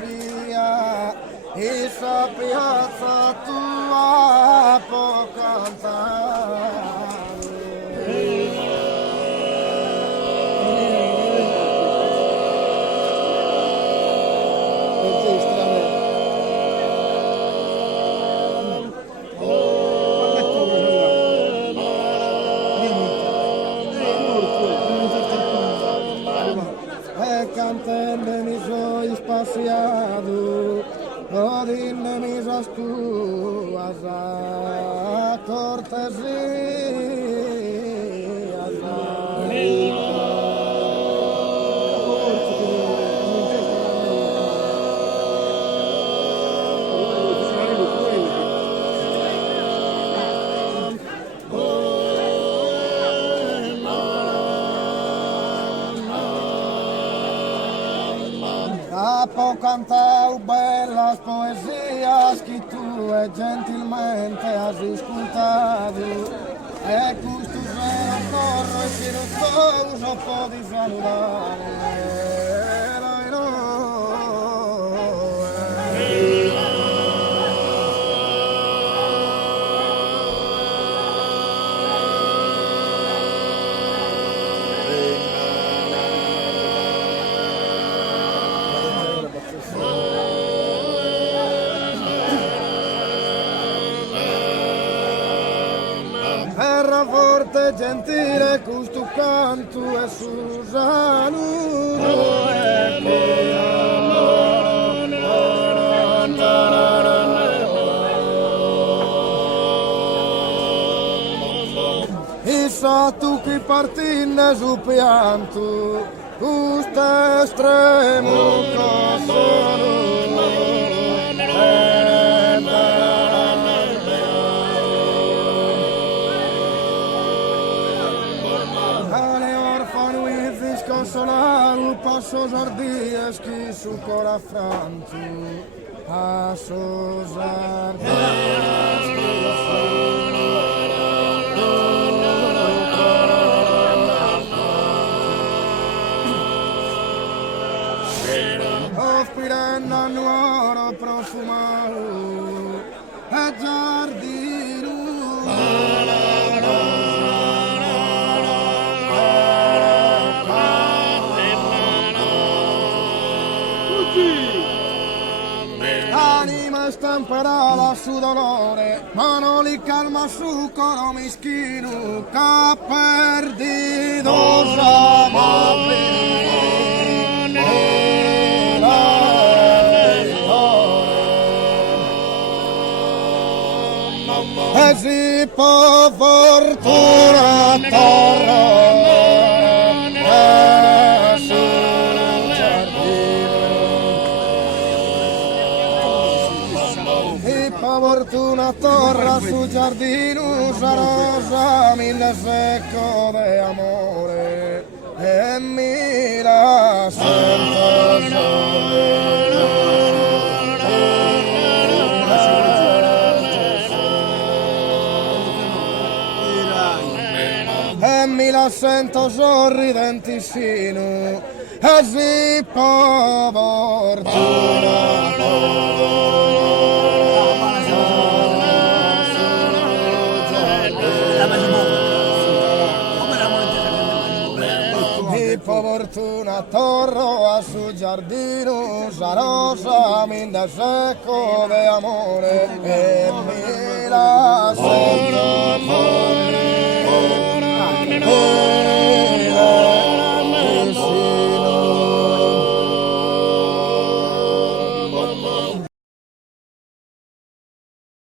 via, e sa piazza tua può cantando mi soy espaciado, odinne mi sos tu a cortesia. Capo cantau bellas poesias que tu gentilmente has escutado. E custos vero corro e se non uso podi saludare. Terra forte, gentile, custo canto e Susano. E sa tu che partinne su pianto, custo estremo cosono. Consolare passo giardies chi su cora frantu passo Ospirenda nuoro profumato a giardino. Anima stamperata su dolore, ma non li calma su coro mischino, che perdido e si può fortuna torre. Fortuna torra su giardino rosa mille secco de amore e mi la sento sorridentissino e si può fortuna fortuna torro a su giardino rosa min da secco de amore e mi la